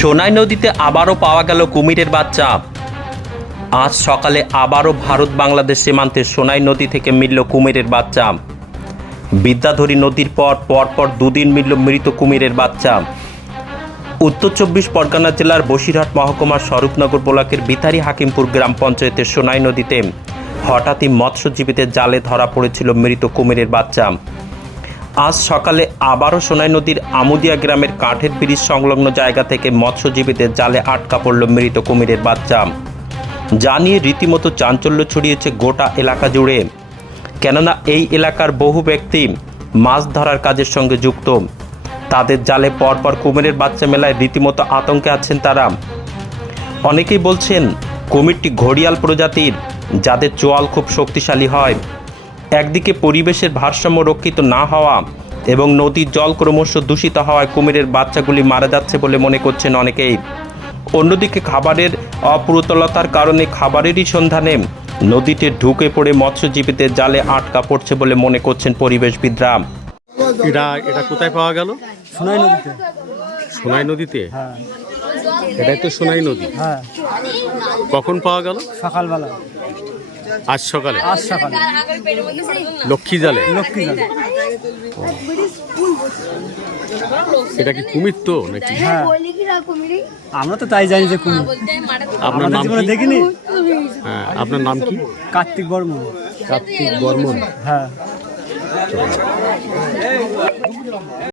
সোনাই নদীতে আবারও পাওয়া গেল কুমিরের বাচ্চা। আজ সকালে আবারও ভারত বাংলাদেশ সীমান্তে সোনাই নদী থেকে মিলল কুমিরের বাচ্চা। বিদ্যাধরী নদীর পর পরপর দুদিন মিলল মৃত কুমিরের বাচ্চা। উত্তর চব্বিশ পরগনা জেলার বসিরহাট মহকুমার স্বরূপনগর ব্লকের বিতারি হাকিমপুর গ্রাম পঞ্চায়েতের সোনাই নদীতে হঠাৎই মৎস্যজীবীদের জালে ধরা পড়েছিল মৃত কুমিরের বাচ্চা। আজ সকালে আবারও সোনাই নদীর আমুদিয়া গ্রামের কাঠের ব্রিজ সংলগ্ন জায়গা থেকে মৎস্যজীবীদের জালে আটকা পড়ল মৃত কুমিরের বাচ্চা। যা নিয়ে রীতিমতো চাঞ্চল্য ছড়িয়েছে গোটা এলাকা জুড়ে। কেননা এই এলাকার বহু ব্যক্তি মাছ ধরার কাজের সঙ্গে যুক্ত। তাদের জালে পরপর কুমিরের বাচ্চা মেলায় রীতিমতো আতঙ্কে আছেন তারা। অনেকেই বলছেন, কুমিরটি ঘড়িয়াল প্রজাতির, যাদের চোয়াল খুব শক্তিশালী হয়। একদিকে পরিবেশের ভারসাম্য রক্ষিত না হওয়া এবং নদীর জল ক্রমশ দূষিত হওয়ায় কুমিরের বাচ্চাগুলি মারা যাচ্ছে বলে মনে করছেন অনেকেই। অন্যদিকে খাবারের অপ্রতুলতার কারণে খাবারেরই সন্ধানে নদীতে ঢুকে পড়ে মৎস্যজীবীদের জালে আটকা পড়ছে বলে মনে করছেন পরিবেশবিদরা। এটা এটা কোথায় পাওয়া গেল? সোনাই নদীতে। সোনাই নদীতে? হ্যাঁ। এটাই তো সোনাই নদী। হ্যাঁ। কখন পাওয়া গেল? সকালবেলা। আজ সকালে? আজ সকালে। লক্ষ্মী জালে? লক্ষ্মী জানে এটা কি কুমির তো নাকি? হ্যাঁ। আমরা তো তাই জানি যে কুমির। আপনার নাম কি? দেখিনি? হ্যাঁ আপনার নাম কি? কার্তিক বর্মন। কার্তিক বর্মন। হ্যাঁ।